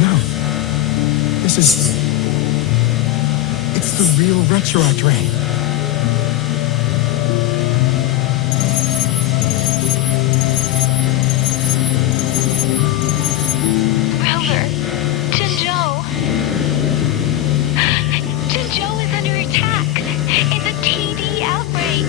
No. This is... It's the real retroact ray. Rover, Jinzhou. Jinzhou is under attack. It's a TD outbreak.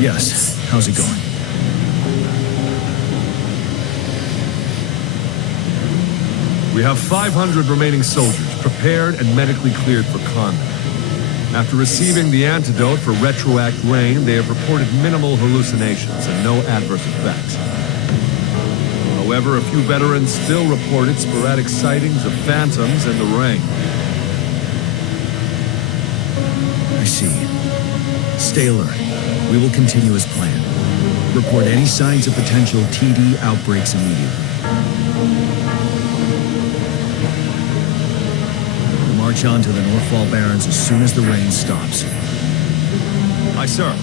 Yes. How's it going? We have 500 remaining soldiers prepared and medically cleared for combat. After receiving the antidote for retroact rain, they have reported minimal hallucinations and no adverse effects. However, a few veterans still reported sporadic sightings of phantoms in the rain. I see. Stay alert. We will continue as planned. Report any signs of potential TD outbreaks immediately. We'll march on to the Northfall Barrens as soon as the rain stops. Aye, sir.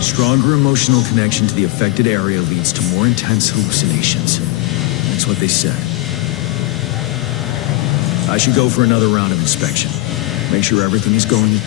Stronger emotional connection to the affected area leads to more intense hallucinations. That's what they said. I should go for another round of inspection. Make sure everything is going...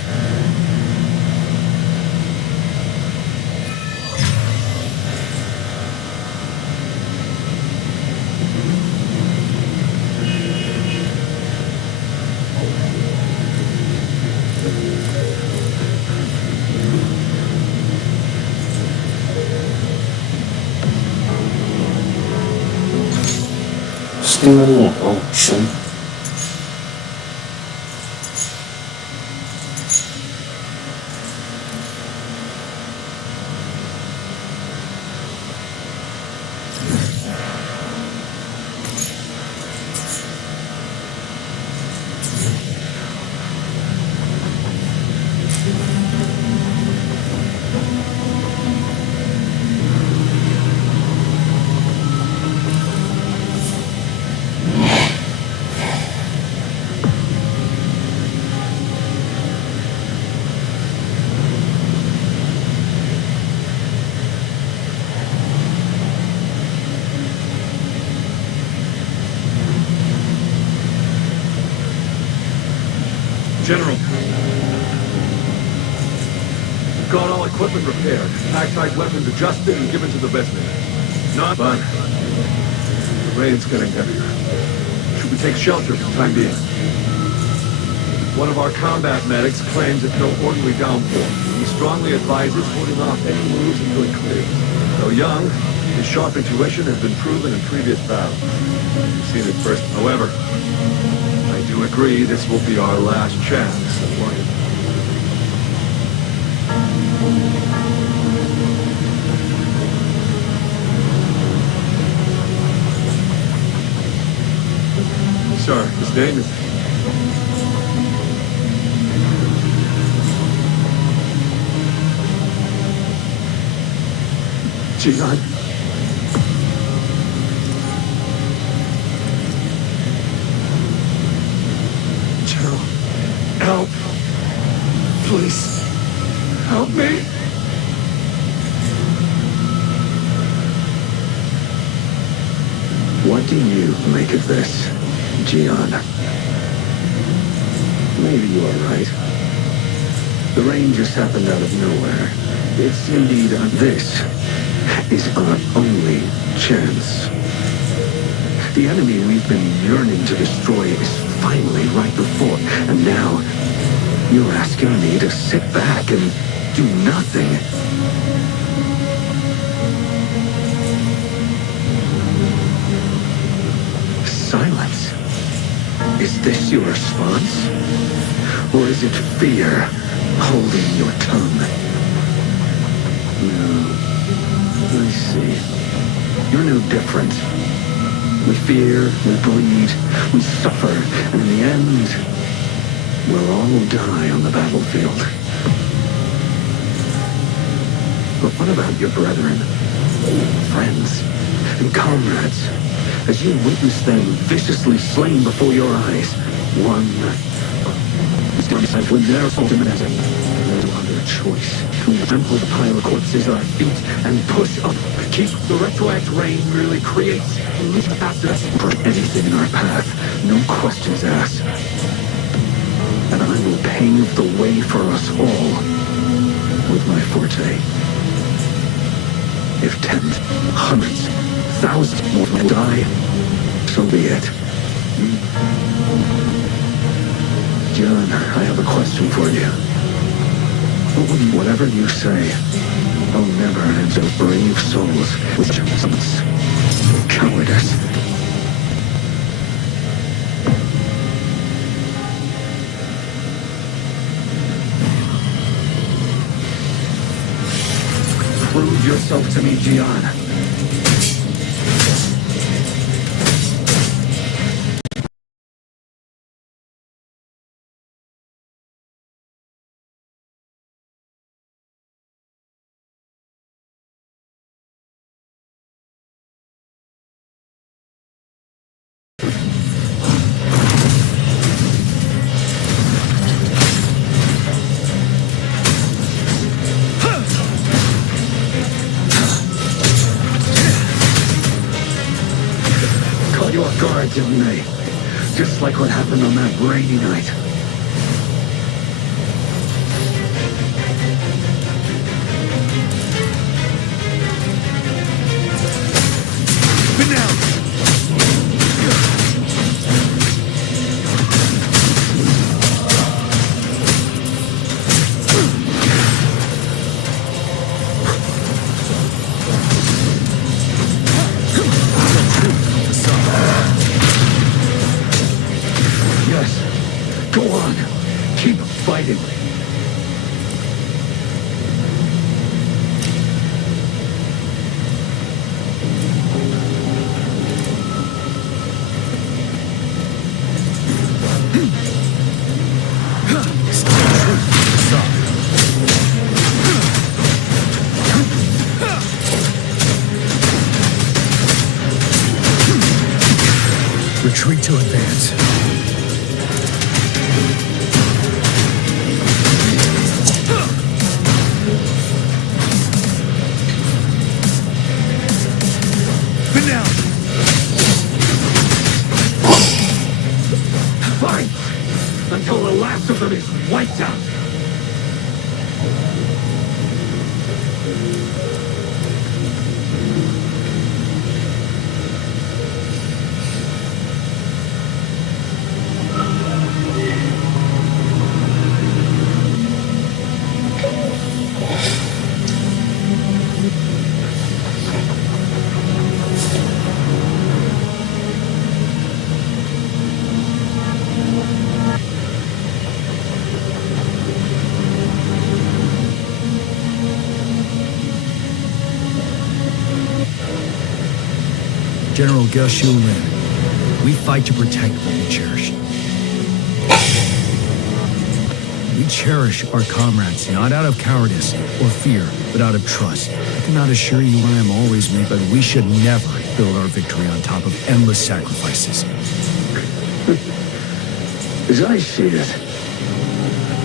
Still option. General. We've got all equipment repaired, tactite weapons adjusted and given to the resident. Not fun. The rain's getting heavier. Should we take shelter for the time being? One of our combat medics claims it's no ordinary downpour. He strongly advises holding off any moves until it clears. Though young, his sharp intuition has been proven in previous battles. We've seen it first. However, I do agree this will be our last chance at life. Sir, his name is... Jihan. General, help. Please, help me. What do you make of this, Gian? Maybe you are right. The rain just happened out of nowhere. It's indeed this is our only chance. The enemy we've been yearning to destroy is finally right before, and now you're asking me to sit back and do nothing. Silence. Is this your response? Or is it fear holding your tongue? No. I see. You're no different. We fear, we bleed, we suffer, and in the end, we'll all die on the battlefield. But what about your brethren, friends, and comrades? As you witness them viciously slain before your eyes, one when they're ultimate as no other choice. We trample the pile of corpses at our feet and push up. Keep the retroact rain merely creates illusion faster. Put anything in our path, no questions asked. And I will pave the way for us all with my forte. If tens, hundreds, thousands more will die, so be it. John, I have a question for you. Whatever you say, I'll never answer brave souls with judgments. Cowardice. Prove yourself to me, Gian. You off guard, didn't they? Just like what happened on that rainy night. But now! Go on. Keep fighting. Retreat to advance. Fine. until the last of them is wiped out. General Geshu Lin, we fight to protect what we cherish. We cherish our comrades, not out of cowardice or fear, but out of trust. I cannot assure you I am always me, but we should never build our victory on top of endless sacrifices. As I see it,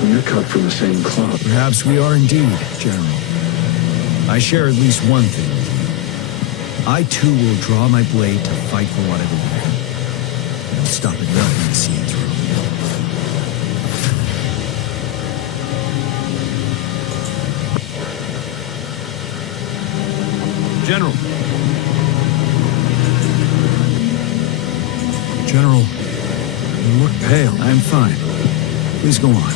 we're cut from the same cloth. Perhaps we are indeed, General. I share at least one thing with you. I too will draw my blade to fight for what I believe in. I'll stop at nothing to see it through. General. General, You look pale. I'm fine. Please go on.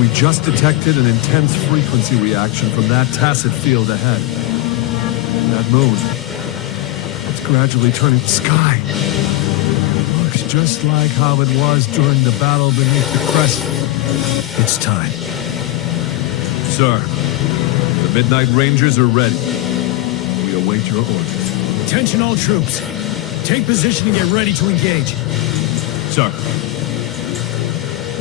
We just detected an intense frequency reaction from that tacit field ahead. That moon. It's gradually turning to sky. It looks just like how it was during the battle beneath the crest. It's time. Sir, the Midnight Rangers are ready. We await your orders. Attention all troops. Take position and get ready to engage. Sir.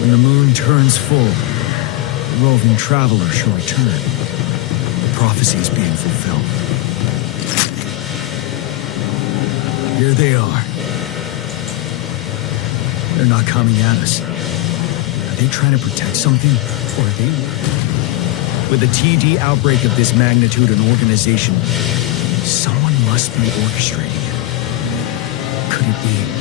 When the moon turns full, the roving traveler shall return. The prophecy is being fulfilled. Here they are. They're not coming at us. Are they trying to protect something? Or are they... With a TD outbreak of this magnitude and organization, someone must be orchestrating it. Could it be...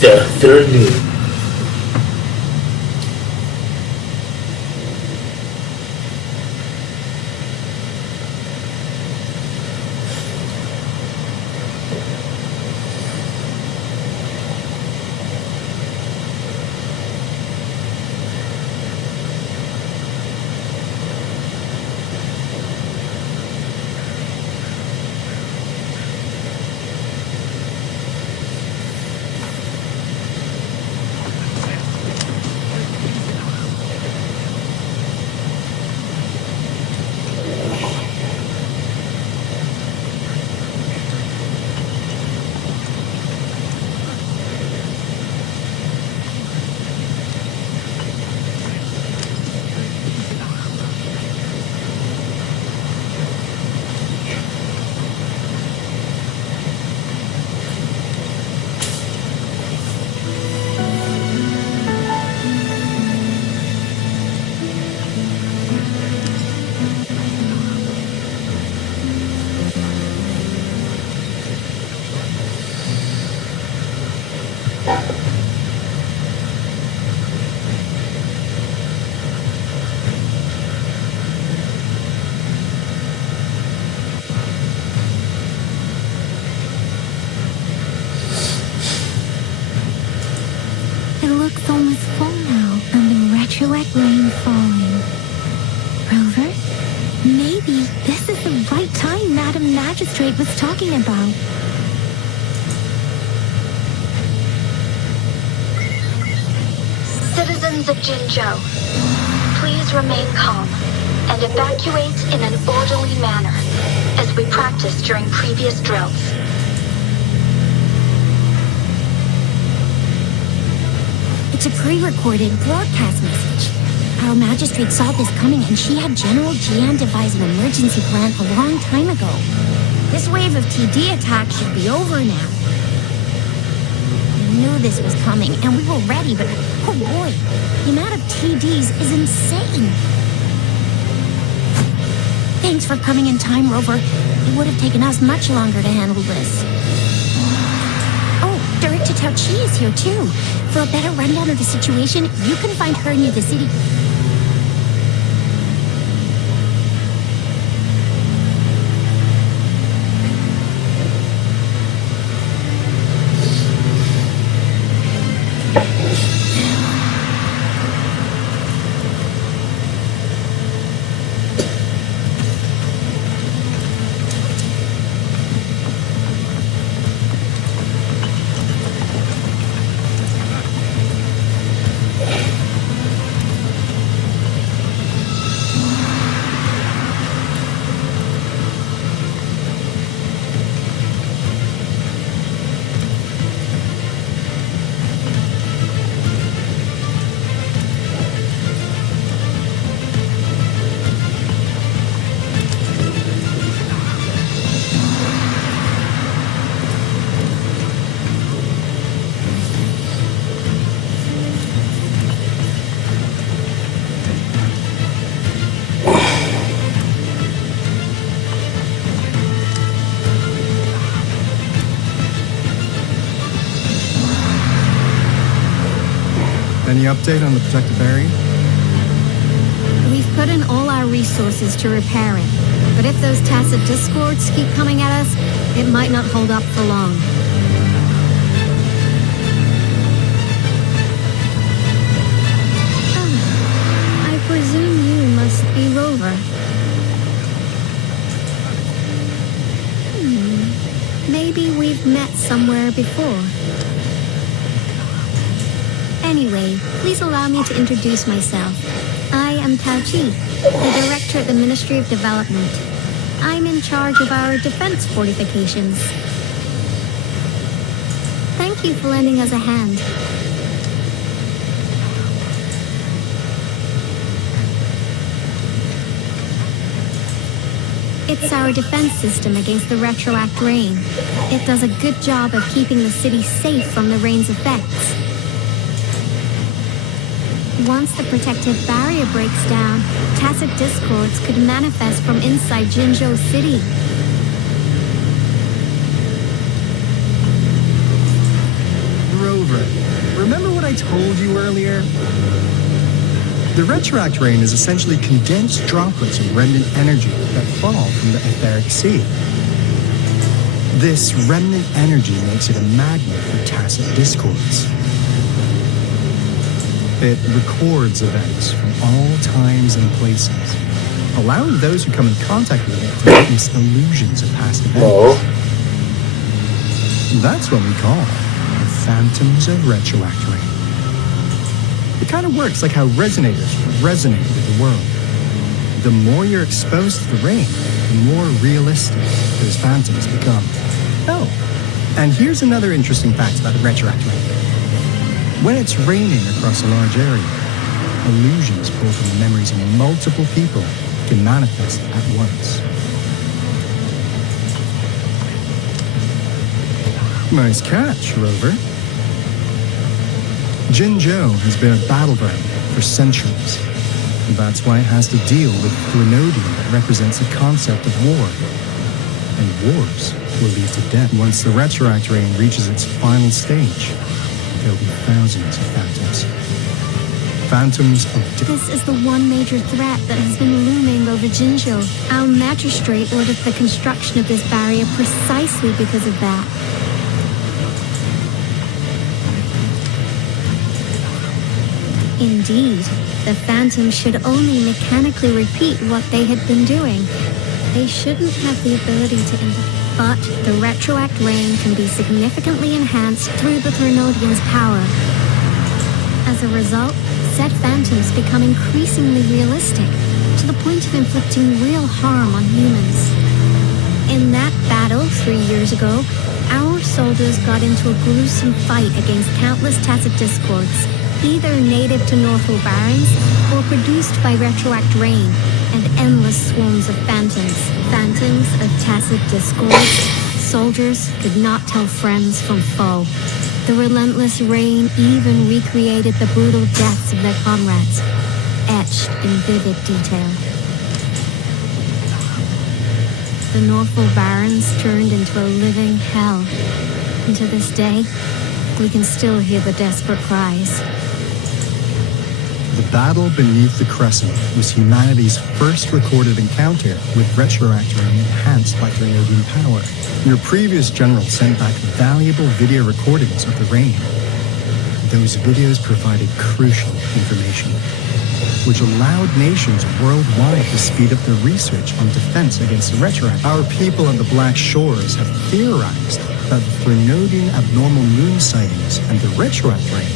The third moon. looks almost full now, and the retroact rain falling. Rover, maybe this is the right time Madam Magistrate was talking about. Citizens of Jinzhou, please remain calm and evacuate in an orderly manner, as we practiced during previous drills. It's a pre-recorded broadcast message. Our magistrate saw this coming, and she had General Jian devise an emergency plan a long time ago. This wave of TD attacks should be over now. We knew this was coming, and we were ready, but oh boy, the amount of TDs is insane. Thanks for coming in time, Rover. It would have taken us much longer to handle this. Oh, Director Tao Chi is here too. For a better rundown of the situation, you can find her near the city. Any update on the protective barrier? We've put in all our resources to repair it. But if those tacit discords keep coming at us, it might not hold up for long. I presume you must be Rover. Maybe we've met somewhere before. Anyway, please allow me to introduce myself. I am Tao Chi, the director at the Ministry of Development. I'm in charge of our defense fortifications. Thank you for lending us a hand. It's our defense system against the retroact rain. It does a good job of keeping the city safe from the rain's effects. Once the protective barrier breaks down, tacit discords could manifest from inside Jinzhou City. Rover, remember what I told you earlier? The retroact rain is essentially condensed droplets of remnant energy that fall from the etheric sea. This remnant energy makes it a magnet for tacit discords. It records events from all times and places, allowing those who come in contact with it to witness illusions of past events. No. That's what we call the phantoms of retroact rain. It kind of works like how resonators resonate with the world. The more you're exposed to the rain, the more realistic those phantoms become. Oh, and here's another interesting fact about the retroact rain. When it's raining across a large area, illusions pulled from the memories of multiple people can manifest at once. Nice catch, Rover. Jinzhou has been a battleground for centuries. That's why it has to deal with Threnodium that represents the concept of war. And wars will lead to death. Once the retroact rain reaches its final stage, there'll be thousands of phantoms. Phantoms of This is the one major threat that has been looming over Jinzhou. Our magistrate ordered the construction of this barrier precisely because of that. Indeed, the Phantoms should only mechanically repeat what they had been doing. They shouldn't have the ability to but the retroact rain can be significantly enhanced through the Threnodian's power. As a result, said Phantoms become increasingly realistic, to the point of inflicting real harm on humans. In that battle 3 years ago, our soldiers got into a gruesome fight against countless Tacet Discords, either native to Northwell Barrens or produced by retroact rain, and endless swarms of phantoms. Phantoms of Tacet Discords. Soldiers could not tell friends from foe. The relentless rain even recreated the brutal deaths of their comrades, etched in vivid detail. The Northwell Barrens turned into a living hell, and to this day, we can still hear the desperate cries. The battle beneath the Crescent was humanity's first recorded encounter with retroact rain enhanced by Threnodian power. Your previous general sent back valuable video recordings of the rain. Those videos provided crucial information, which allowed nations worldwide to speed up their research on defense against the retroact. Our people on the Black Shores have theorized that the Threnodian abnormal moon sightings and the retroact rain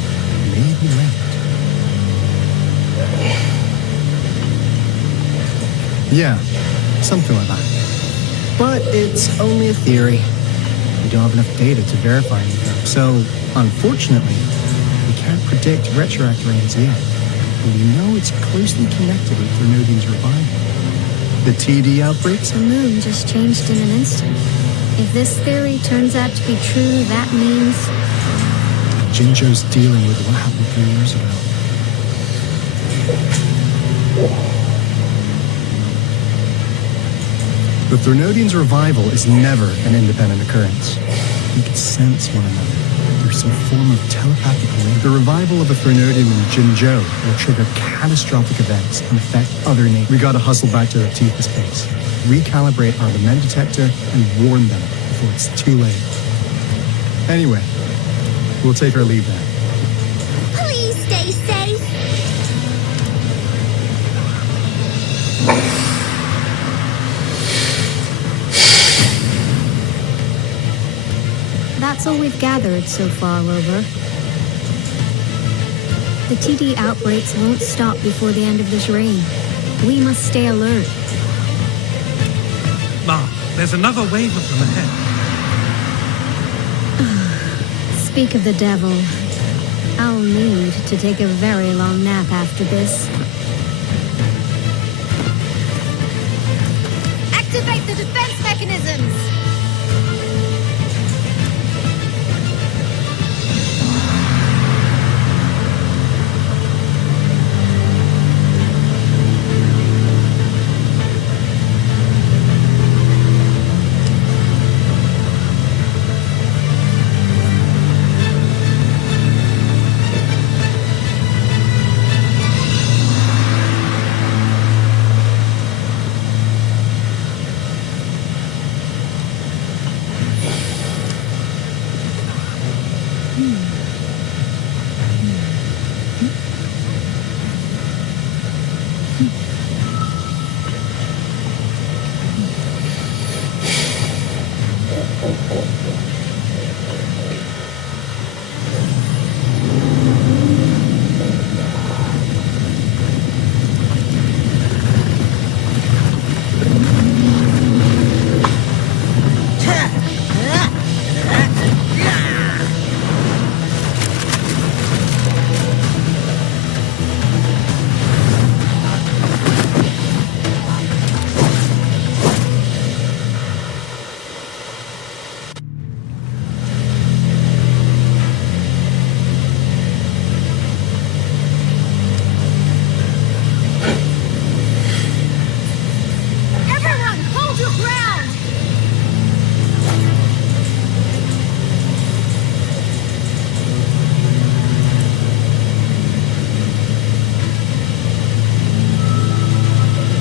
may be linked. Yeah, something like that. But it's only a theory. We don't have enough data to verify anything. So, unfortunately, we can't predict retroact rains yet. But we know it's closely connected with Threnodian's revival. The TD outbreaks? The moon just changed in an instant. If this theory turns out to be true, that means Jinzhou's dealing with what happened 3 years ago. The Threnodian's revival is never an independent occurrence. We can sense one another. There's some form of telepathic link. The revival of a Threnodian in Jinzhou will trigger catastrophic events and affect other nations. We gotta hustle back to the teeth of space, recalibrate our lament detector, and warn them before it's too late. Anyway, we'll take our leave now. please stay safe. That's all we've gathered so far, Rover. The TD outbreaks won't stop before the end of this reign. We must stay alert. Ma, there's another wave of them ahead. Speak of the devil. I'll need to take a very long nap after this. Activate the defense mechanisms!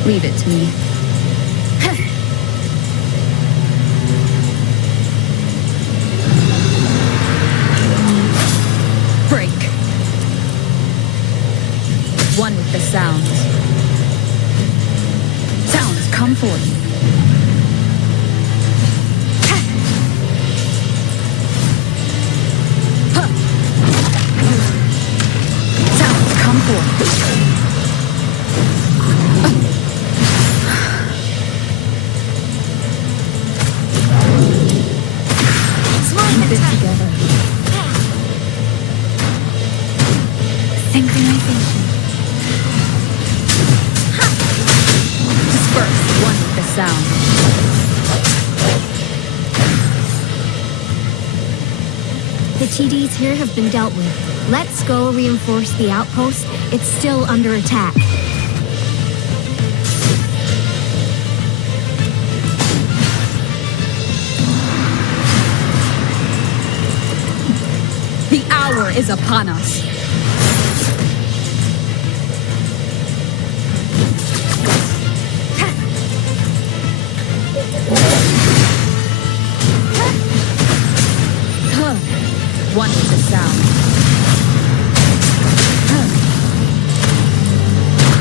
Leave it to me. Break. this together. Synchronization. Disperse one with the sound. The TDs here have been dealt with. Let's go reinforce the outpost. It's still under attack. The hour is upon us. One with the sound.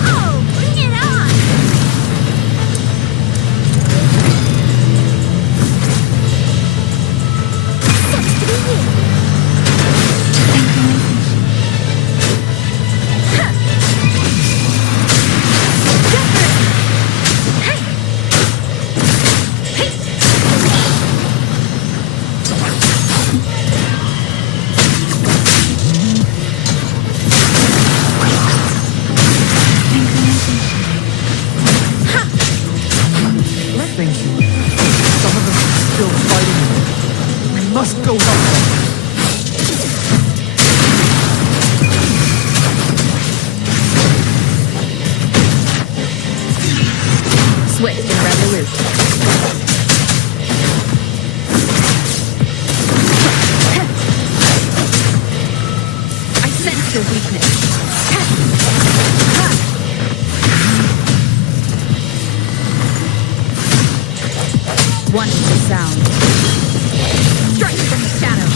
Oh, bring it on! Sucks to be here. Thank you. Some of them are still fighting. We must go help them. Swift and resolute. I sense your weakness. One with the sound. Strike from the shadow.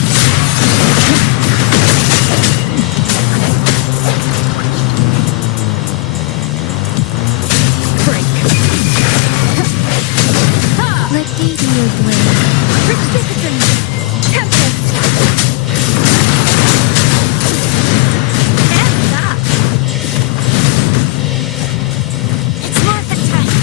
Break. Let these be your blade. Precipitant. Tempest. And that. It's worth the time.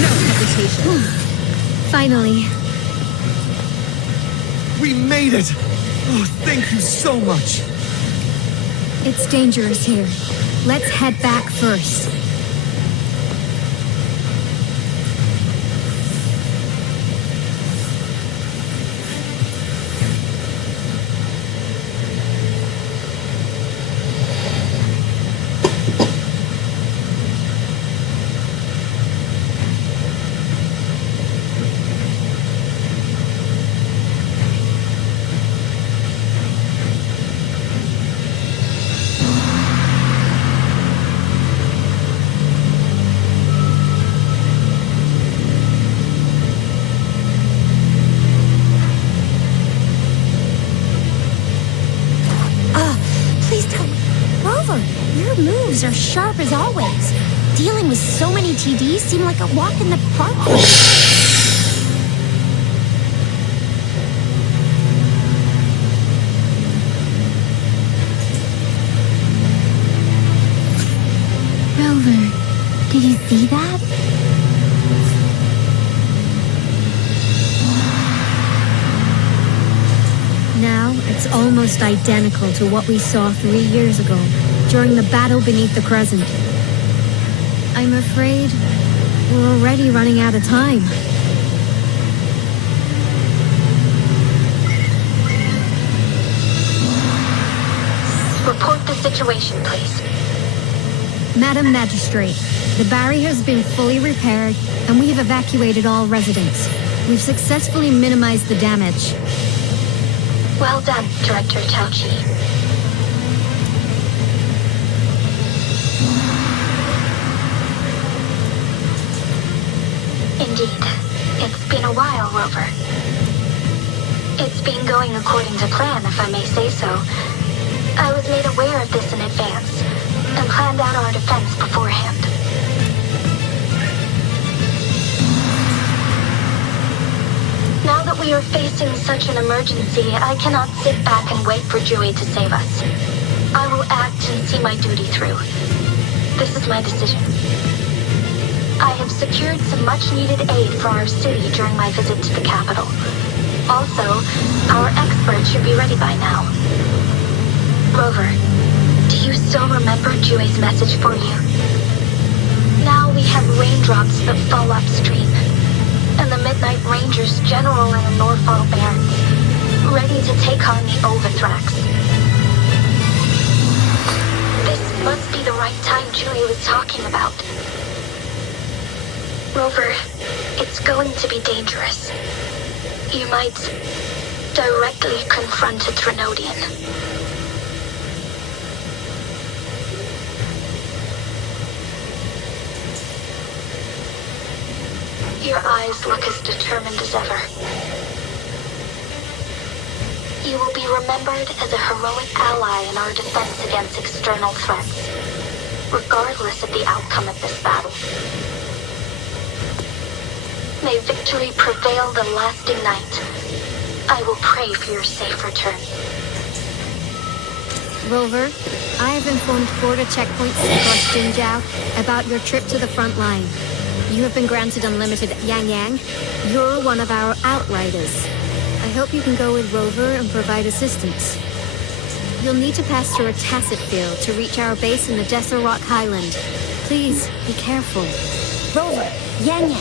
No hesitation. Finally. We made it! Oh, thank you so much. It's dangerous here. Let's head back first. Your moves are sharp as always. Dealing with so many TDs seemed like a walk in the park. Rover, did you see that? Now, it's almost identical to what we saw 3 years ago, during the battle beneath the Crescent. I'm afraid we're already running out of time. Report the situation, please. Madam Magistrate, the barrier has been fully repaired, and we've evacuated all residents. We've successfully minimized the damage. Well done, Director Tauchi. Indeed. It's been a while, Rover. It's been going according to plan, if I may say so. I was made aware of this in advance, and planned out our defense beforehand. Now that we are facing such an emergency, I cannot sit back and wait for Dewey to save us. I will act and see my duty through. This is my decision. I have secured some much-needed aid for our city during my visit to the capital. Also, our expert should be ready by now. Rover, do you still remember Jue's message for you? Now we have raindrops that fall upstream, and the Midnight Rangers General and the Norfall Barons, ready to take on the Overthrax. This must be the right time Jue was talking about. Rover, it's going to be dangerous. You might directly confront a Trinodian. Your eyes look as determined as ever. You will be remembered as a heroic ally in our defense against external threats, regardless of the outcome of this battle. May victory prevail the lasting night. I will pray for your safe return. Rover, I have informed border checkpoints across Jinjiao about your trip to the front line. You have been granted unlimited Yang. You're one of our outriders. I hope you can go with Rover and provide assistance. You'll need to pass through a tacit field to reach our base in the Desert Rock Highland. Please, be careful. Rover, Yang,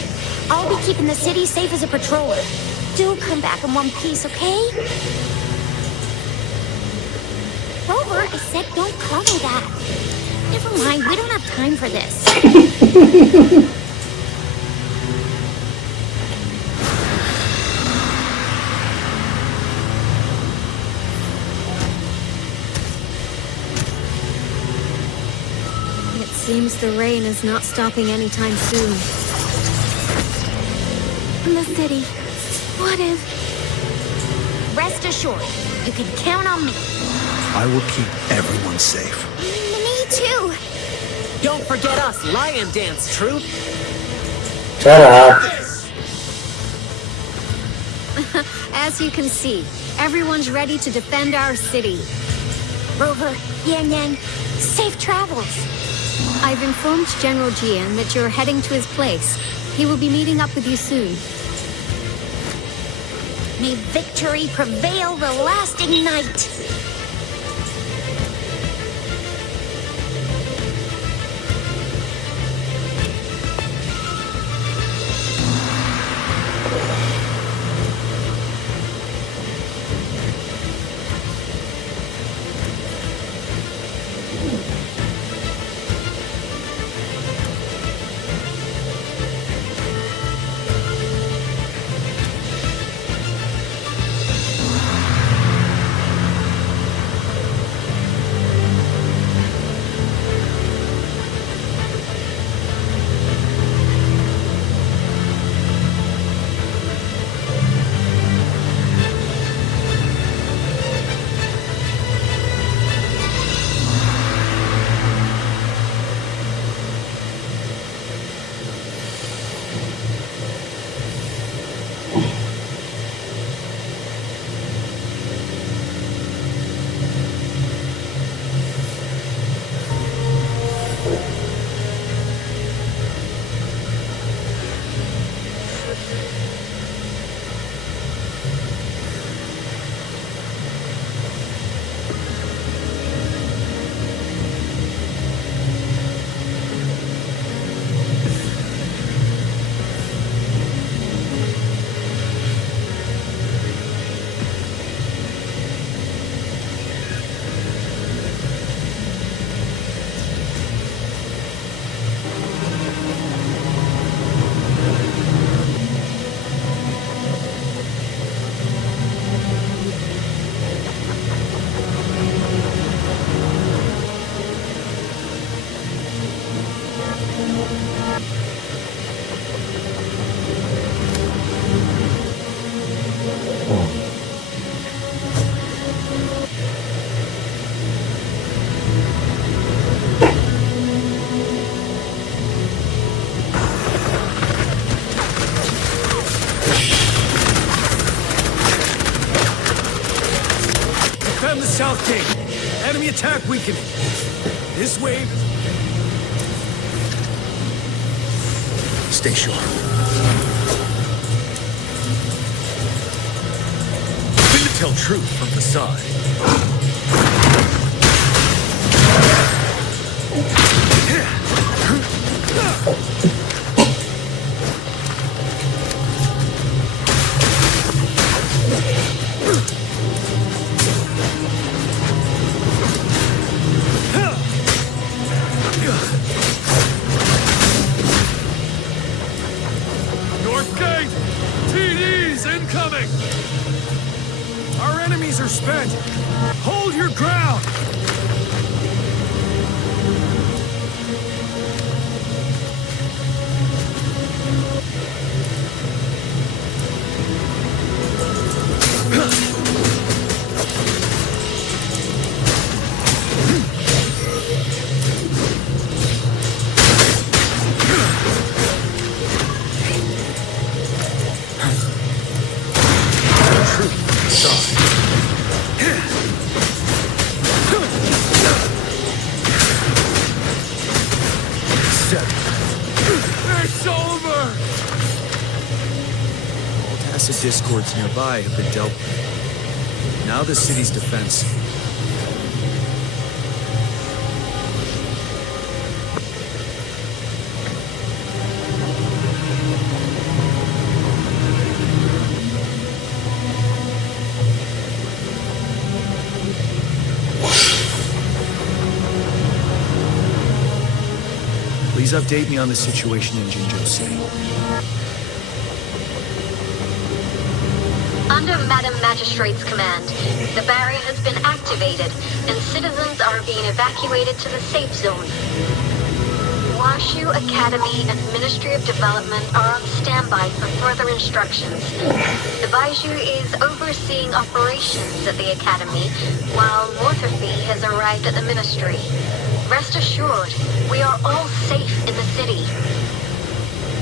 I'll be keeping the city safe as a patroller. Do come back in one piece, okay? Rover, I said don't call me that. Never mind, we don't have time for this. Seems the rain is not stopping anytime soon. The city. What if? Rest assured, you can count on me. I will keep everyone safe. Me too. Don't forget us, Lion Dance Troop. Shut up. As you can see, everyone's ready to defend our city. Rover, Yang, safe travels. I've informed General Jian that you're heading to his place. He will be meeting up with you soon. May victory prevail the lasting night. South Gate. Enemy attack weakening. This wave Stay sharp. Tell truth from the side. North Gate! TD's incoming! Our enemies are spent! Hold your ground! It's over! Tacit discords nearby have been dealt with. Now the city's defense. Please update me on the situation in Jinzhou City. Under Madam Magistrate's command, the barrier has been activated, and citizens are being evacuated to the safe zone. Washu Academy and Ministry of Development are on standby for further instructions. The Baiju is overseeing operations at the Academy, while Morthorphy has arrived at the Ministry. Rest assured, we are all safe in the city.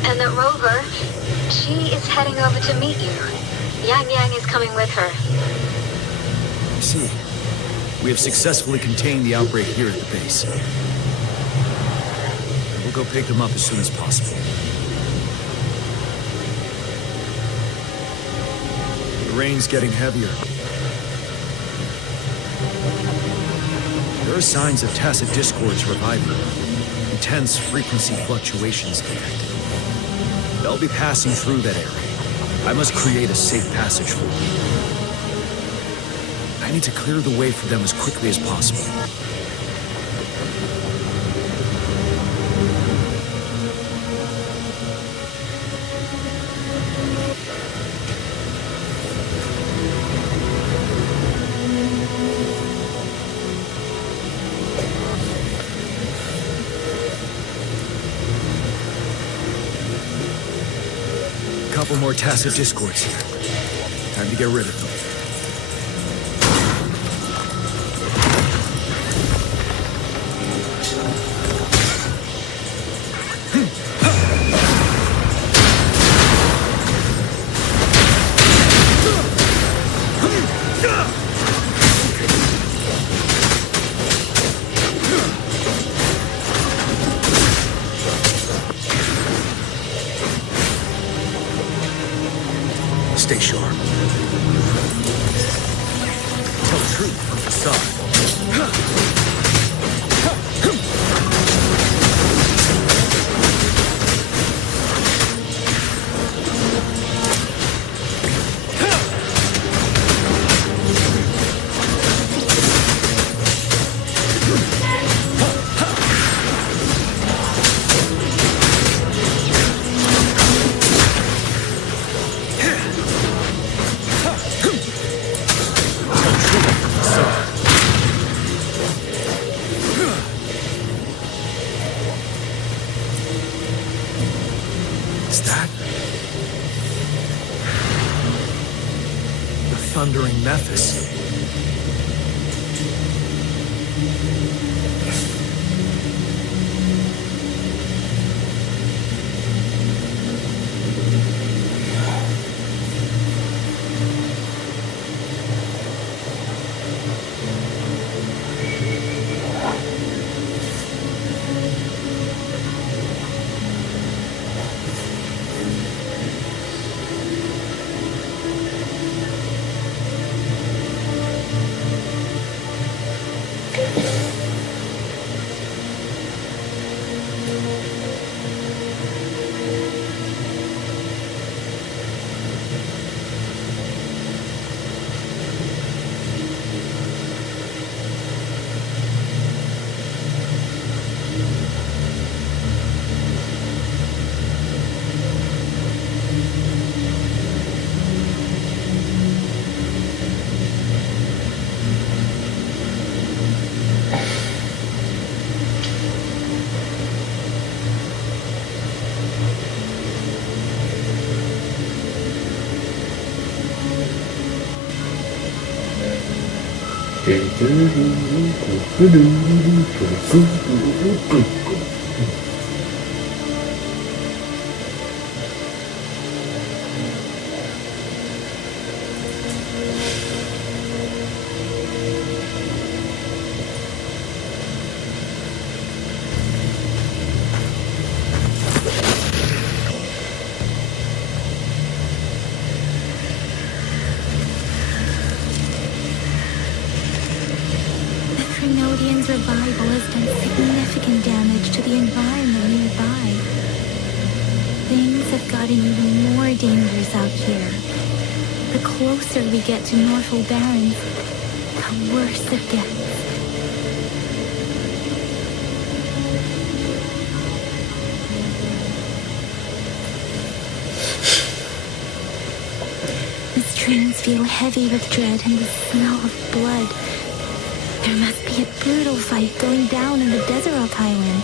And the Rover, she is heading over to meet you. Yang Yang is coming with her. I see. We have successfully contained the outbreak here at the base. We'll go pick them up as soon as possible. The rain's getting heavier. There are signs of tacit discords reviving. Intense frequency fluctuations detected. They'll be passing through that area. I must create a safe passage for them. I need to clear the way for them as quickly as possible. Couple more tacit discords here. Time to get rid of them. Stay sharp. Tell the truth from the side. Is that the thundering Memphis? Grenodian's revival has done significant damage to the environment nearby. Things have gotten even more dangerous out here. The closer we get to Northwell Barrens, the worse it gets. The streams feel heavy with dread and the smell of blood. There must be a brutal fight going down in the Desert Highland.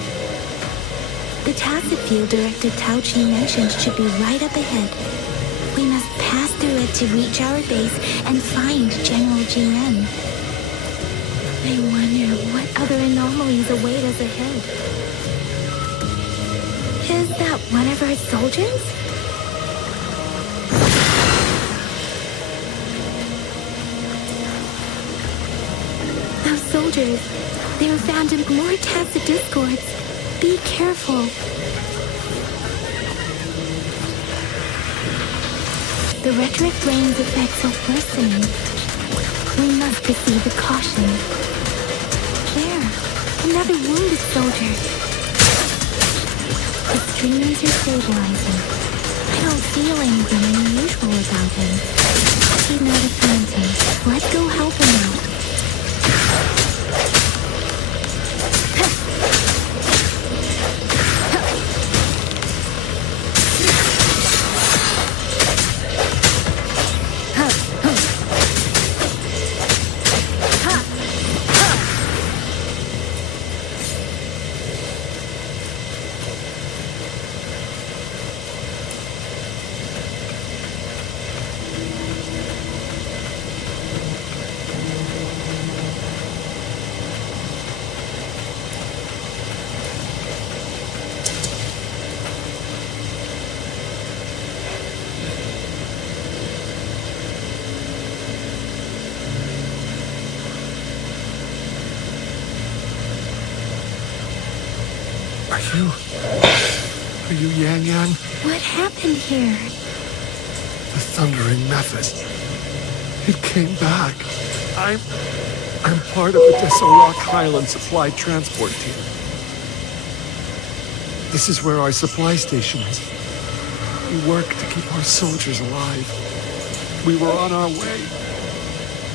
The tacit field Director Tauchi mentioned should be right up ahead. We must pass through it to reach our base and find General GM. I wonder what other anomalies await us ahead. Is that one of our soldiers? Those soldiers, they were found in more tacit discords. Be careful. The rhetoric brain's effects are worsening. We must proceed with caution. There, another wounded soldier. The streamers are stabilizing. I don't feel anything unusual about him. He's not a phantom. Let's go help him out. Are you Yang Yang? What happened here? The thundering method. It came back. I'm part of the Desolate Highland supply transport team. This is where our supply station is. We work to keep our soldiers alive. We were on our way.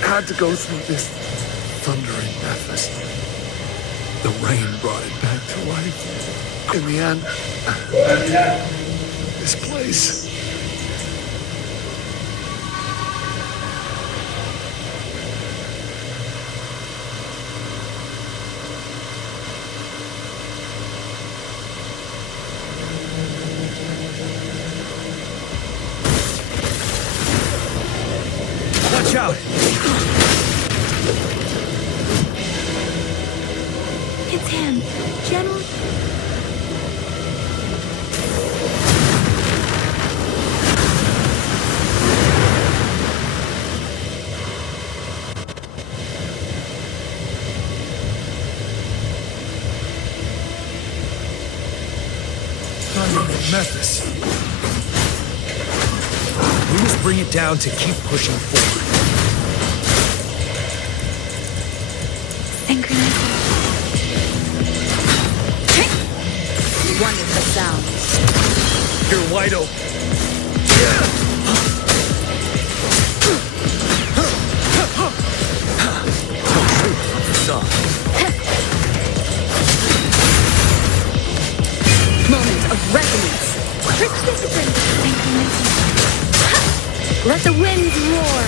Had to go through this thundering method. The rain brought it back to life. In the end, this place. Watch out! It's him, General. Memphis. We must bring it down to keep pushing forward. Synchronize. Wonderful sounds. You're wide open. Moment of resonance. Let the winds roar.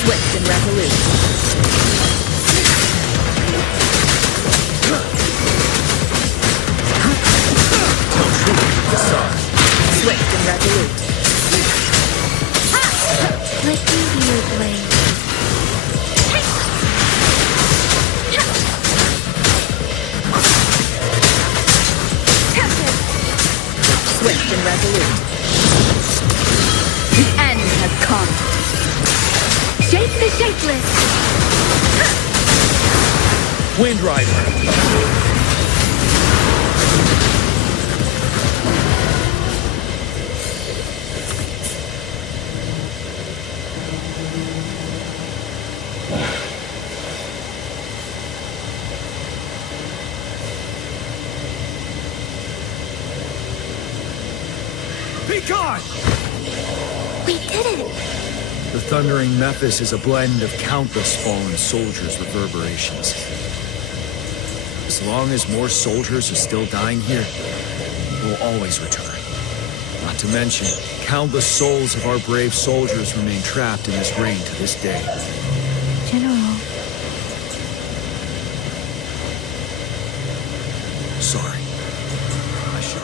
Swift and resolute. Swift and resolute. Wind Rider. Be gone! We did it! The thundering Mephis is a blend of countless fallen soldiers' reverberations. As long as more soldiers are still dying here, we'll always return. Not to mention, countless souls of our brave soldiers remain trapped in this rain to this day. General. Sorry. I should.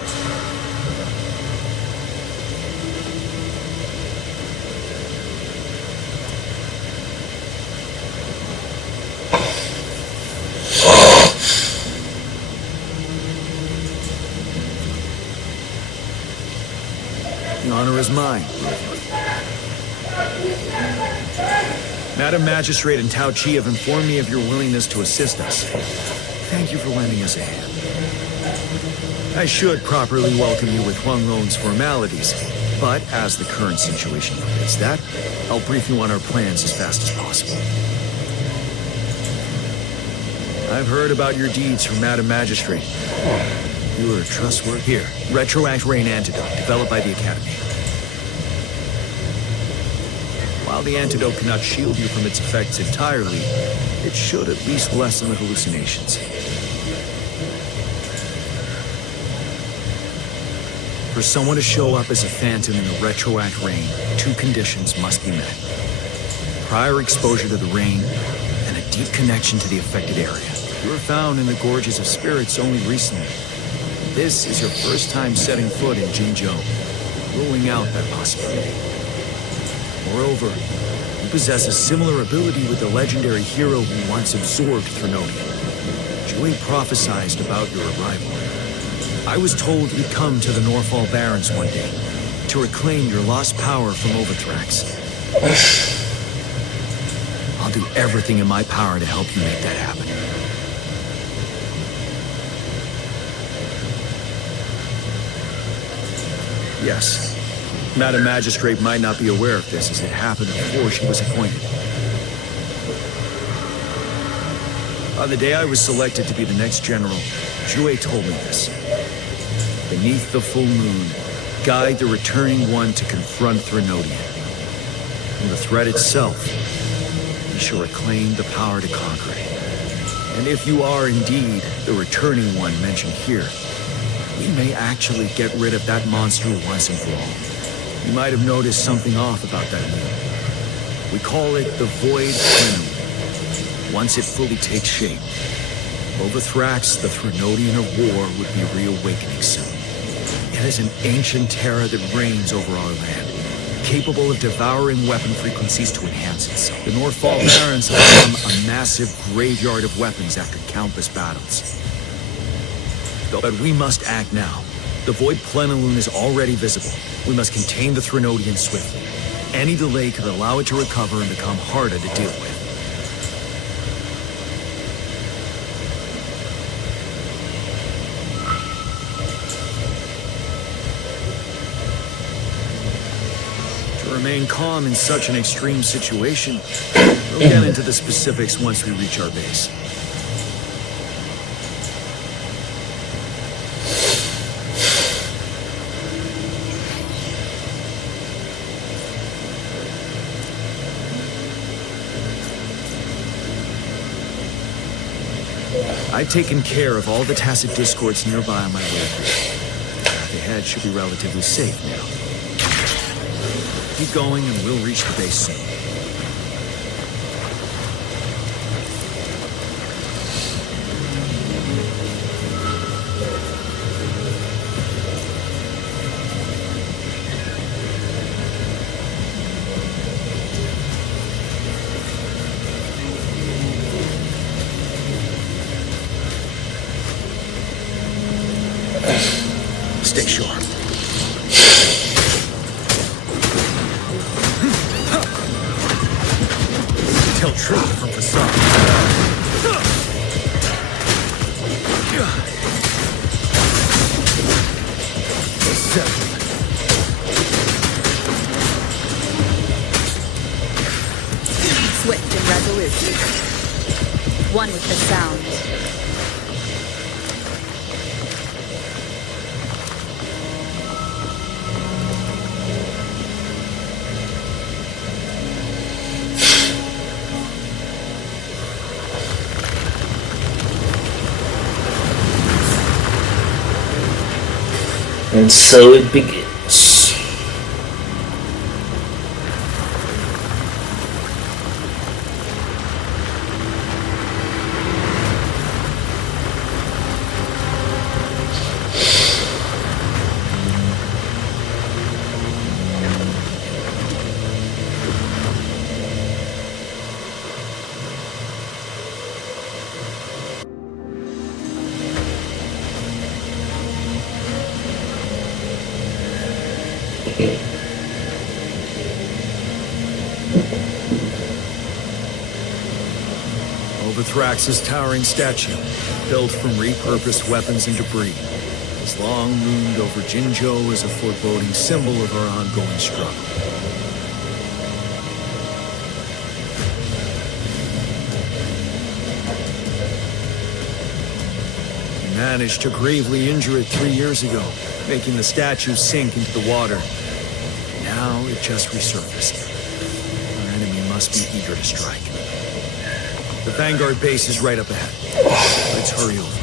The honor is mine. Madam Magistrate and Tao Chi have informed me of your willingness to assist us. Thank you for lending us a hand. I should properly welcome you with Huang Lon's formalities, but as the current situation forbids that, I'll brief you on our plans as fast as possible. I've heard about your deeds from Madam Magistrate. You are trustworthy. Here, Retroact Rain Antidote, developed by the Academy. While the antidote cannot shield you from its effects entirely, it should at least lessen the hallucinations. For someone to show up as a phantom in the Retroact Rain, two conditions must be met. Prior exposure to the rain, and a deep connection to the affected area. You were found in the Gorges of Spirits only recently. This is your first time setting foot in Jinzhou, ruling out that possibility. Moreover, you possess a similar ability with the legendary hero who once absorbed Thrinodia. Jue prophesied about your arrival. I was told you'd come to the Norfall Barrens one day, to reclaim your lost power from Overthrax. I'll do everything in my power to help you make that happen. Yes, Madam Magistrate might not be aware of this as it happened before she was appointed. On the day I was selected to be the next general, Jue told me this. Beneath the full moon, guide the returning one to confront Thrinodia. From the threat itself, he shall reclaim the power to conquer it. And if you are indeed the returning one mentioned here, we may actually get rid of that monster once and for all. You might have noticed something off about that moon. We call it the Void Plenum. Once it fully takes shape, Overthrax, the Thrinodian of war, would be reawakening soon. It is an ancient terror that reigns over our land, capable of devouring weapon frequencies to enhance itself. The Norfall Barrens have become a massive graveyard of weapons after countless battles. But we must act now. The Void Plenilune is already visible. We must contain the Thrinodian swiftly. Any delay could allow it to recover and become harder to deal with. To remain calm in such an extreme situation, we'll get into the specifics once we reach our base. I've taken care of all the tacit discords nearby on my way here. Path ahead should be relatively safe now. Keep going and we'll reach the base soon. Stay sharp. Tell truth from facade. Settled. Swift and resolute. One with the sound. And so it begins. Overthrax's towering statue, built from repurposed weapons and debris, has long loomed over Jinzhou as a foreboding symbol of our ongoing struggle. We managed to gravely injure it 3 years ago, making the statue sink into the water. Now it just resurfaced. Our enemy must be eager to strike. The Vanguard base is right up ahead. Let's hurry over.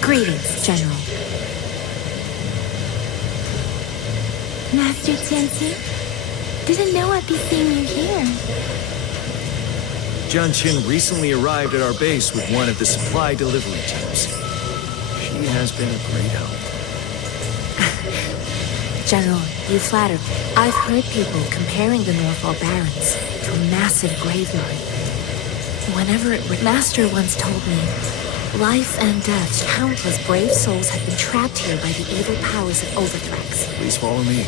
Greetings, General. Master Tianxi? Didn't know I'd be seeing you here. Jian Qin recently arrived at our base with one of the supply delivery teams. She has been a great help. General, you flatter. I've heard people comparing the Northall Barrens to a massive graveyard. Master once told me, life and death, countless brave souls have been trapped here by the evil powers of Overthrax. Please follow me.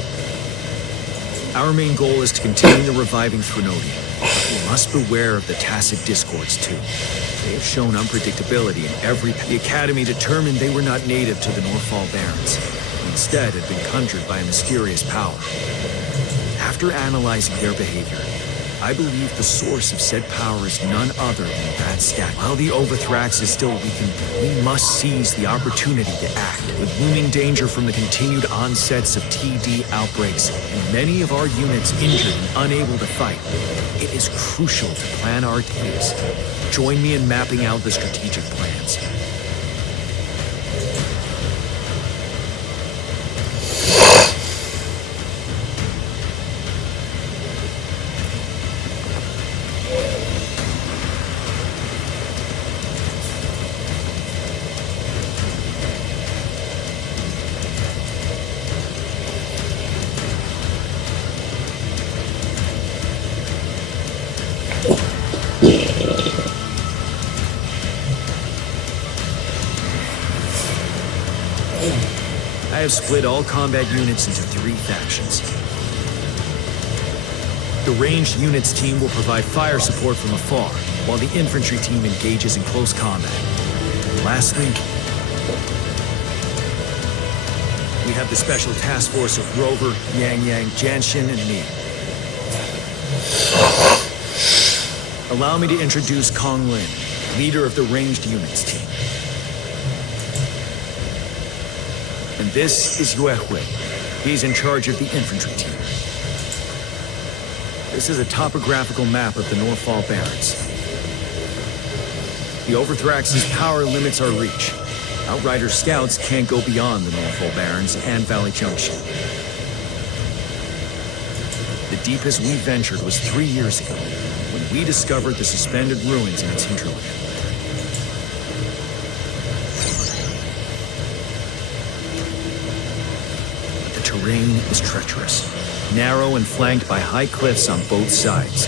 Our main goal is to contain the reviving Threnodian. We must beware of the tacit discords, too. They have shown unpredictability in every... The Academy determined they were not native to the Northall Barrens. Instead, had been conjured by a mysterious power. After analyzing their behavior, I believe the source of said power is none other than that stat. While the Overthrax is still weakened, we must seize the opportunity to act. With looming danger from the continued onsets of TD outbreaks, and many of our units injured and unable to fight, it is crucial to plan our days. Join me in mapping out the strategic plans. I have split all combat units into 3 factions. The ranged units team will provide fire support from afar, while the infantry team engages in close combat. Lastly, we have the special task force of Rover, Yang, Jianxin, and me. Allow me to introduce Kong Lin, leader of the ranged units team. And this is Yue Hui. He's in charge of the infantry team. This is a topographical map of the Northall Barrens. The Overthrax's power limits our reach. Outrider scouts can't go beyond the Northall Barrens and Valley Junction. The deepest we ventured was 3 years ago, when we discovered the suspended ruins in its hinterland. terrain is treacherous, narrow and flanked by high cliffs on both sides.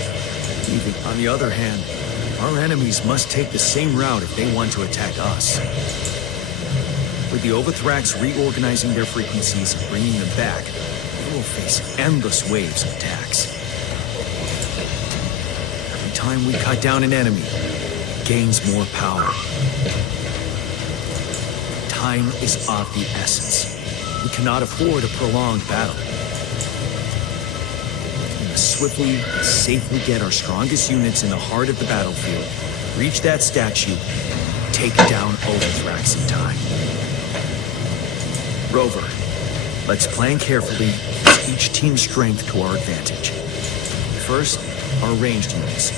On the other hand, our enemies must take the same route if they want to attack us. With the Overthrax reorganizing their frequencies and bringing them back, they will face endless waves of attacks. Every time we cut down an enemy, it gains more power. Time is of the essence. We cannot afford a prolonged battle. We must swiftly and safely get our strongest units in the heart of the battlefield, reach that statue, and take down Overthrax in time. Rover, let's plan carefully, use each team's strength to our advantage. First, our ranged units.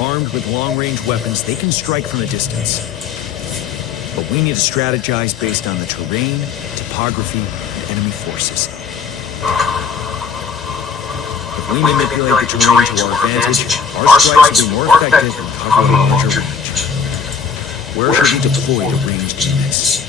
Armed with long-range weapons, they can strike from a distance. But we need to strategize based on the terrain, topography, and enemy forces. If we manipulate the terrain to our advantage, our strikes will be more effective and cover a larger range. Where should we deploy the ranged units?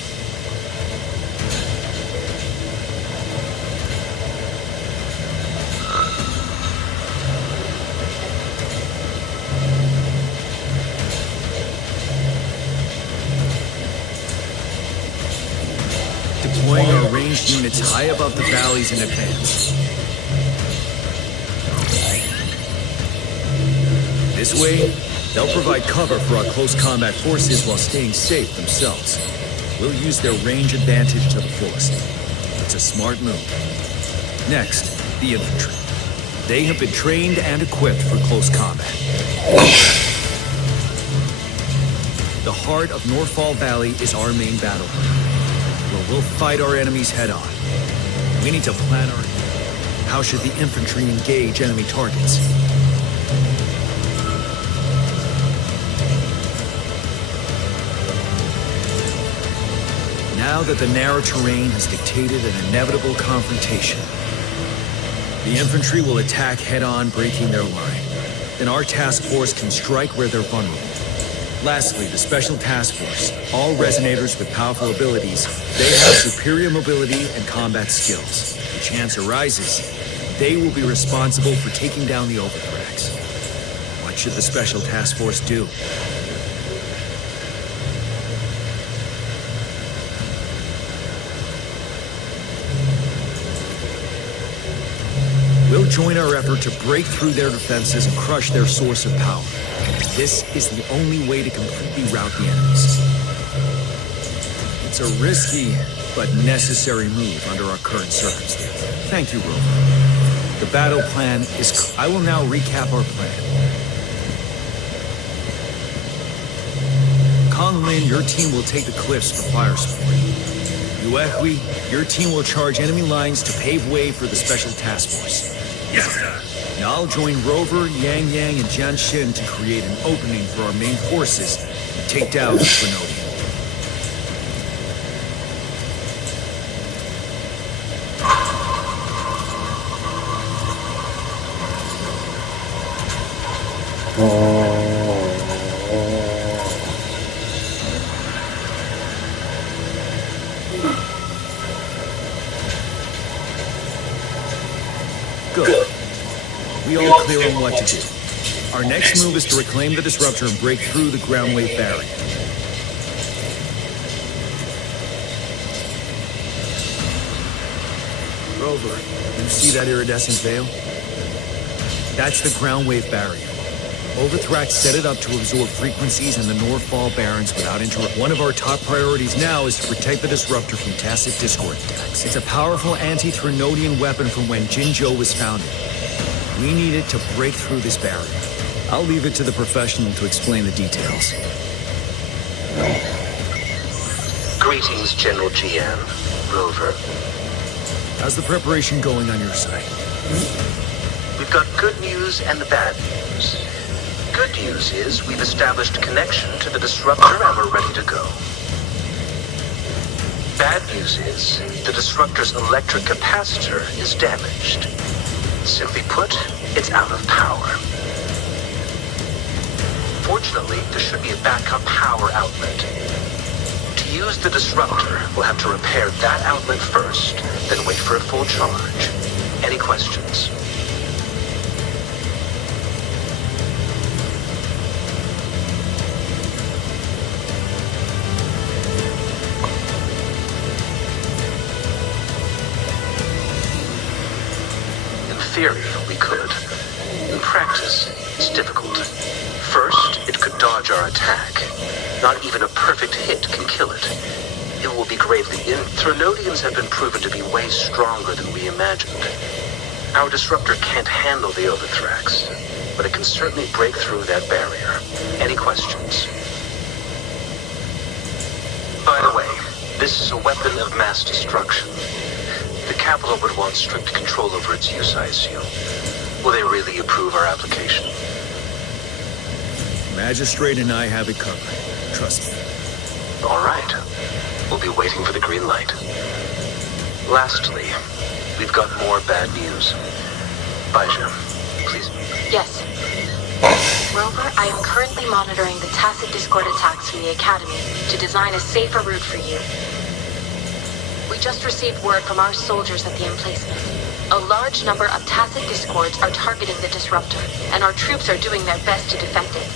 Deploying our ranged units high above the valleys in advance. This way, they'll provide cover for our close combat forces while staying safe themselves. We'll use their range advantage to the fullest. It's a smart move. Next, the infantry. They have been trained and equipped for close combat. The heart of Northfall Valley is our main battleground, where we'll fight our enemies head-on. We need to plan our... How should the infantry engage enemy targets? Now that the narrow terrain has dictated an inevitable confrontation, the infantry will attack head-on, breaking their line. Then our task force can strike where they're vulnerable. Lastly, the Special Task Force, all resonators with powerful abilities, they have superior mobility and combat skills. If the chance arises, they will be responsible for taking down the Overthrax. What should the Special Task Force do? We'll join our effort to break through their defenses and crush their source of power. This is the only way to completely rout the enemies. It's a risky, but necessary move under our current circumstances. Thank you, Rover. The battle plan is... I will now recap our plan. Konglin, your team will take the cliffs for fire support. Uekhui, your team will charge enemy lines to pave way for the Special Task Force. Yes, sir. Now I'll join Rover, Yang Yang, and Jianshin to create an opening for our main forces and take down the Trinodian. Good. We all clear on what to do. Our next move is to reclaim the disruptor and break through the ground wave barrier. Rover, you see that iridescent veil? That's the ground wave barrier. Overthrax set it up to absorb frequencies in the Northfall Barrens without interruption. One of our top priorities now is to protect the disruptor from tacit discord attacks. It's a powerful anti-Trinodian weapon from when Jinzhou was founded. We need it to break through this barrier. I'll leave it to the professional to explain the details. Greetings, General Jian. Rover. How's the preparation going on your side? We've got good news and bad news. Good news is we've established connection to the disruptor and we're ready to go. Bad news is the disruptor's electric capacitor is damaged. Simply put, it's out of power. Fortunately, there should be a backup power outlet. To use the disruptor, we'll have to repair that outlet first, then wait for a full charge. Any questions? In theory, we could. In practice, it's difficult. First, it could dodge our attack. Not even a perfect hit can kill it. It will be gravely Threnodians have been proven to be way stronger than we imagined. Our disruptor can't handle the Overthrax, but it can certainly break through that barrier. Any questions? By the way, this is a weapon of mass destruction. The capital would want strict control over its use, I assume. Will they really approve our application? Magistrate and I have it covered. Trust me. All right. We'll be waiting for the green light. Lastly, we've got more bad news. Baija, please. Yes. Rover, I am currently monitoring the tacit Discord attacks from the Academy to design a safer route for you. We just received word from our soldiers at the emplacement. A large number of tacit Discords are targeting the disruptor, and our troops are doing their best to defend it.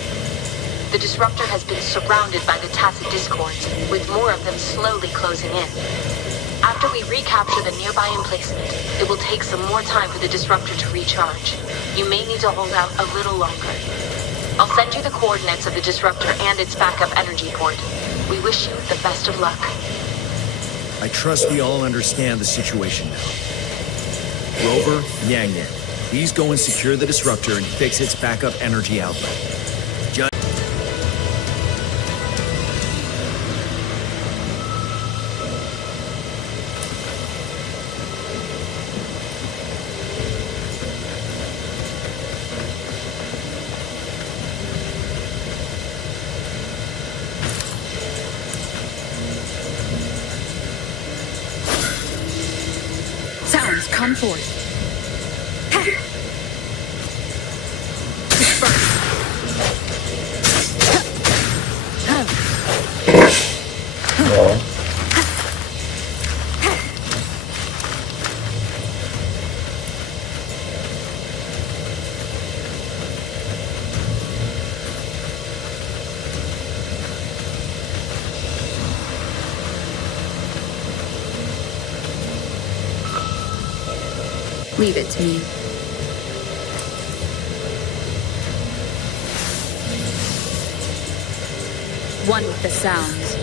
The disruptor has been surrounded by the tacit Discords, with more of them slowly closing in. After we recapture the nearby emplacement, it will take some more time for the disruptor to recharge. You may need to hold out a little longer. I'll send you the coordinates of the disruptor and its backup energy port. We wish you the best of luck. I trust we all understand the situation now. Rover, Yang Yang, please go and secure the disruptor and fix its backup energy outlet. Sounds, come forth. Leave it to me. One with the sounds.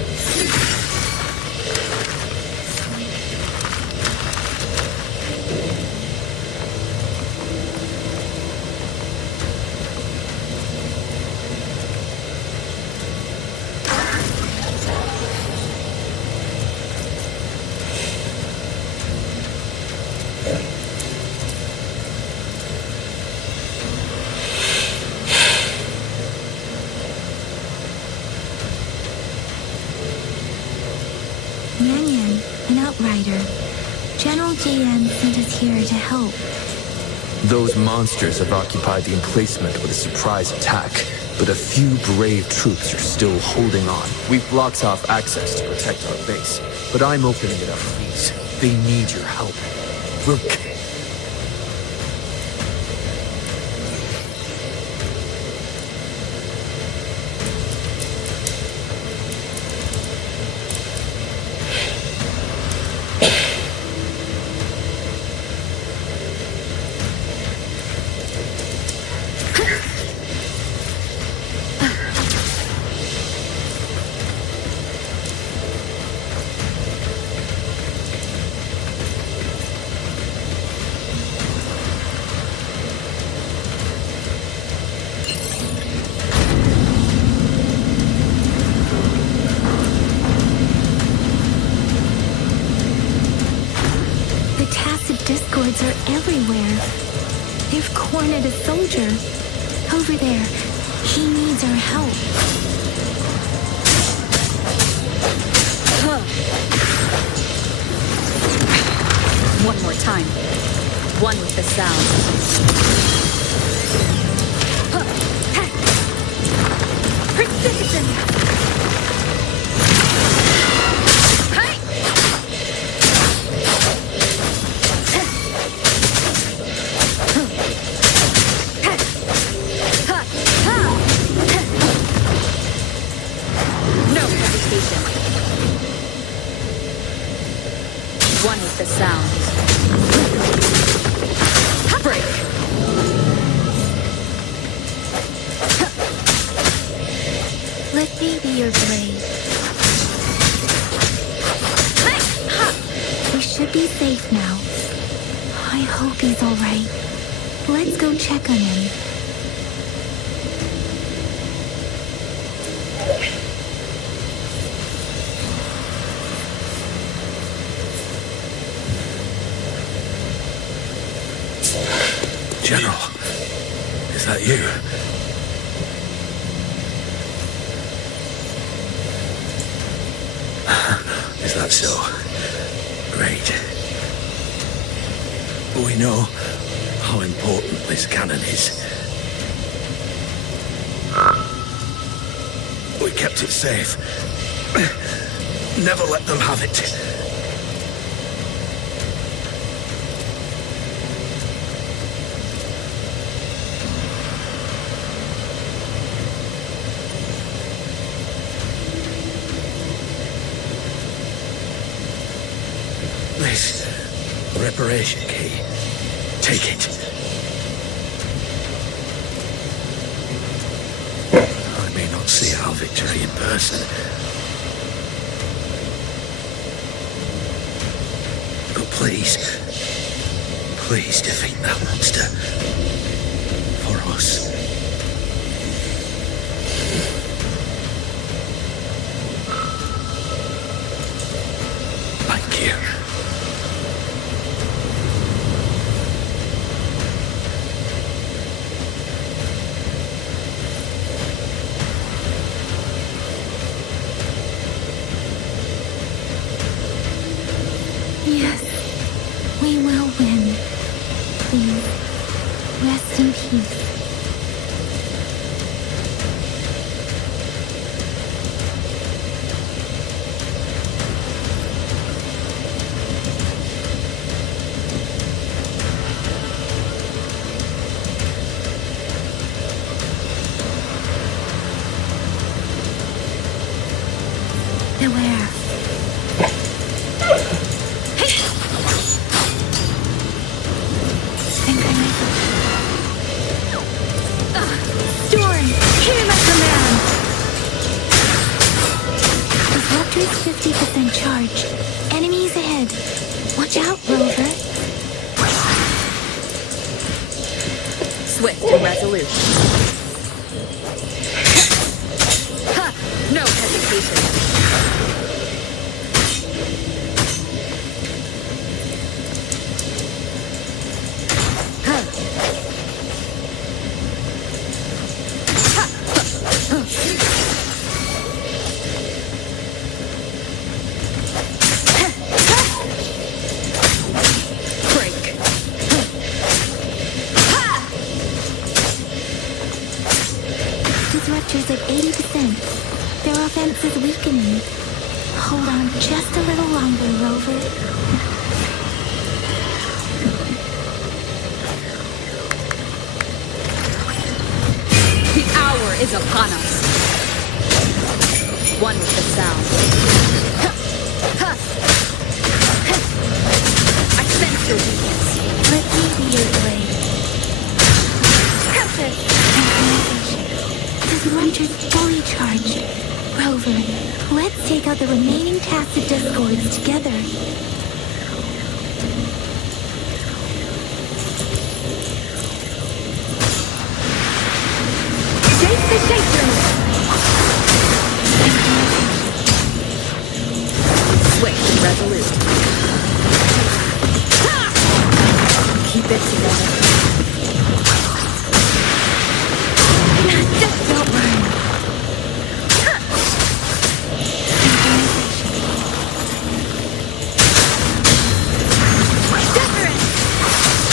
Yan Yan, an outrider. General JM sent us here to help. Those monsters have occupied the emplacement with a surprise attack, but a few brave troops are still holding on. We've blocked off access to protect our base, but I'm opening it up, please. They need your help. Look. Discords are everywhere. They've cornered a soldier. Over there. He needs our help. One more time. One with the sound. Precision! your blade. We should be safe now. I hope he's alright. Let's go check on him. General, is that you? Is that so? Great. We know how important this cannon is. We kept it safe. Never let them have it. This reparation key. Take it. I may not see our victory in person, but please defeat that monster. For us. Thank you. Yes, we will win. Please, rest in peace. Beware. Storm, hear my command! Disruptor's 50% charge. Enemies ahead. Watch out, Rover. Swift and resolute. Ha! No hesitation. Disruptors at 80%. Their offense is weakening. Hold on just a little longer, Rover. The hour is upon us. One with the sound. I sense your weakness. Let me be your blade. Disruptors fully charged. Rover, let's take out the remaining tacit discords together. Shape the shapers! Swift and resolute. Keep it together. Just don't run.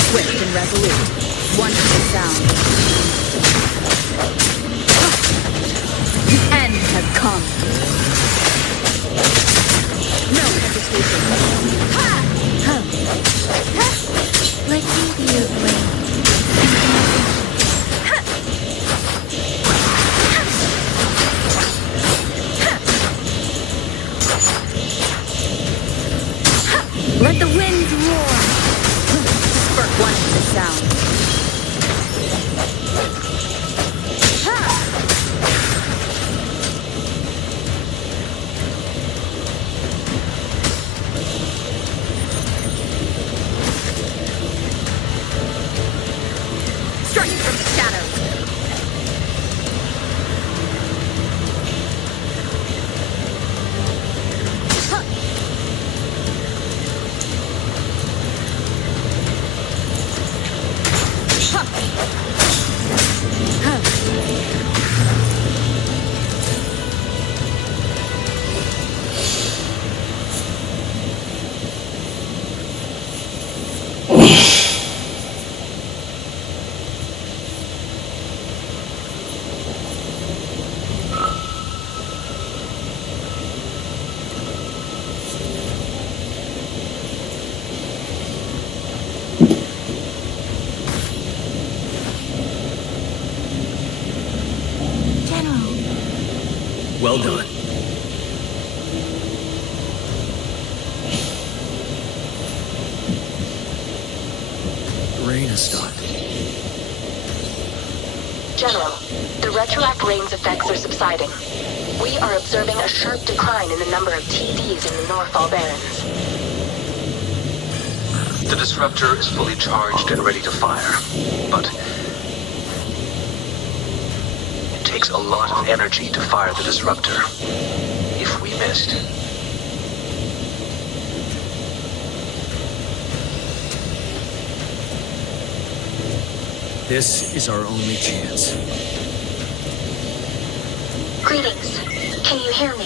Swift and resolute. One to the sound. The end has come. No hesitation. Let me be your blade. Let the winds roar. Spurt one to the sound. Well done. The rain has stopped. General, the retroact rain's effects are subsiding. We are observing a sharp decline in the number of TDs in the Northall Barrens. The disruptor is fully charged and ready to fire, but it takes a lot of energy to fire the disruptor. If we missed, This is our only chance. Greetings. Can you hear me?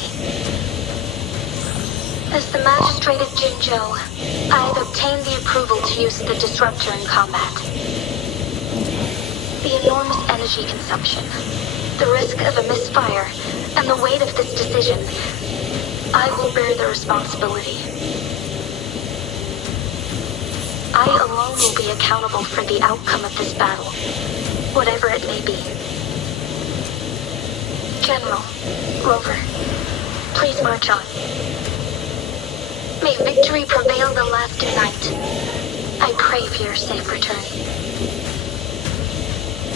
As the Magistrate of Jinzhou, I have obtained the approval to use the disruptor in combat. The enormous energy consumption, the risk of a misfire, and the weight of this decision, I will bear the responsibility. I alone will be accountable for the outcome of this battle, whatever it may be. General, Rover, please march on. May victory prevail the last night. I pray for your safe return.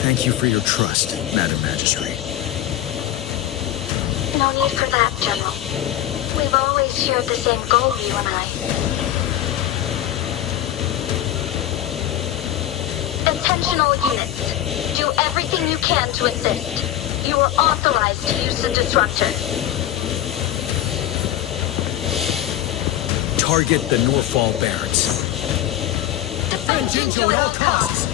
Thank you for your trust, Madam Magistrate. No need for that, General. We've always shared the same goal, you and I. Attentional units, do everything you can to assist. You are authorized to use the disruptor. Target the Northall Barrens. Defend Jinzhou at all costs!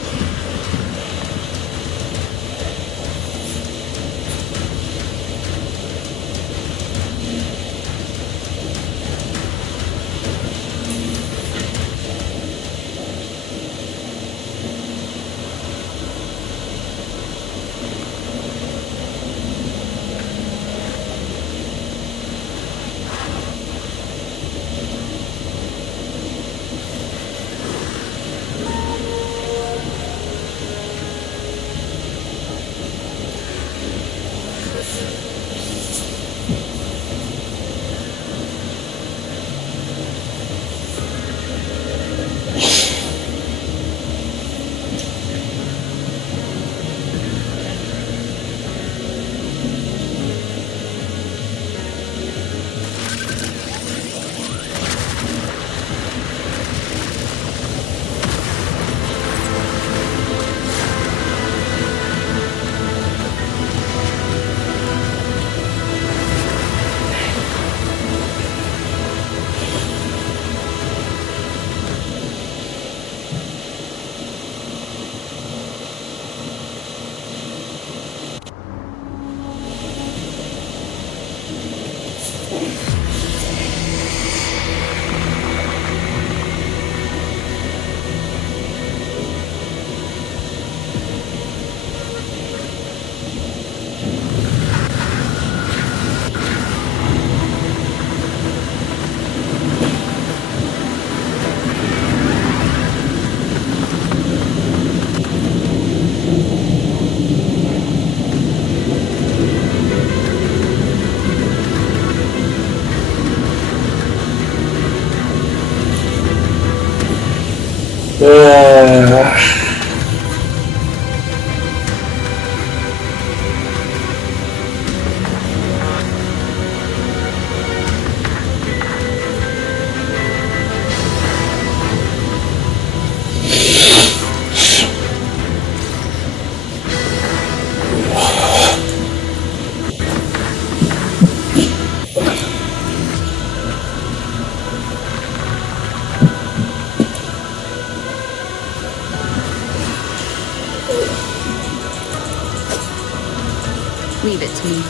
Leave it to me.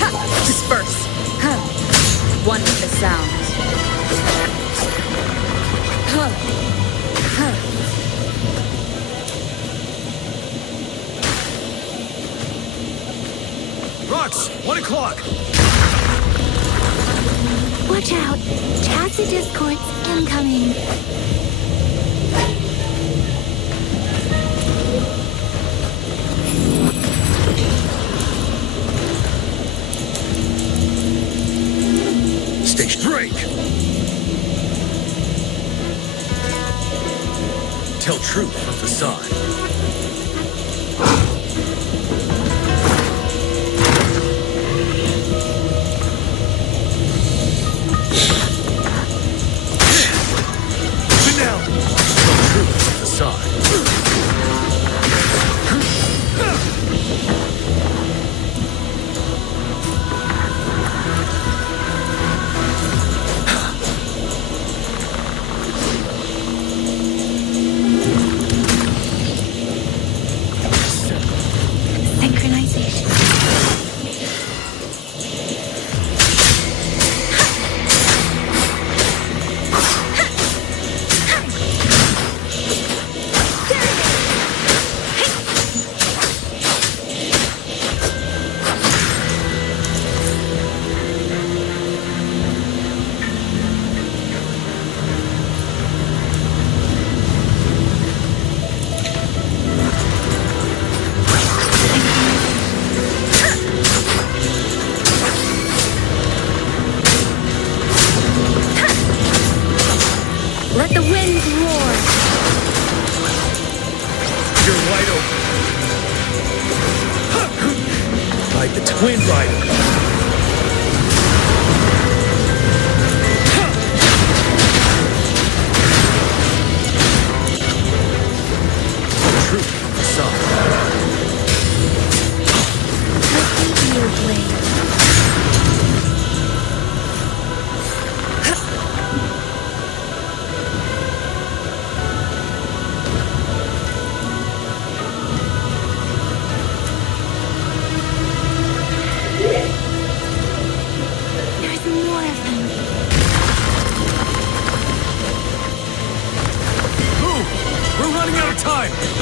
Ha! Disperse! Ha! One with the sound. Ha! Ha! Rocks! 1 o'clock! Watch out! Tacit discords incoming. tell truth from facade. Let the winds roar. You're wide open. Like the Twin Rider. Truth from facade. Let me be your blade. We're running out of time!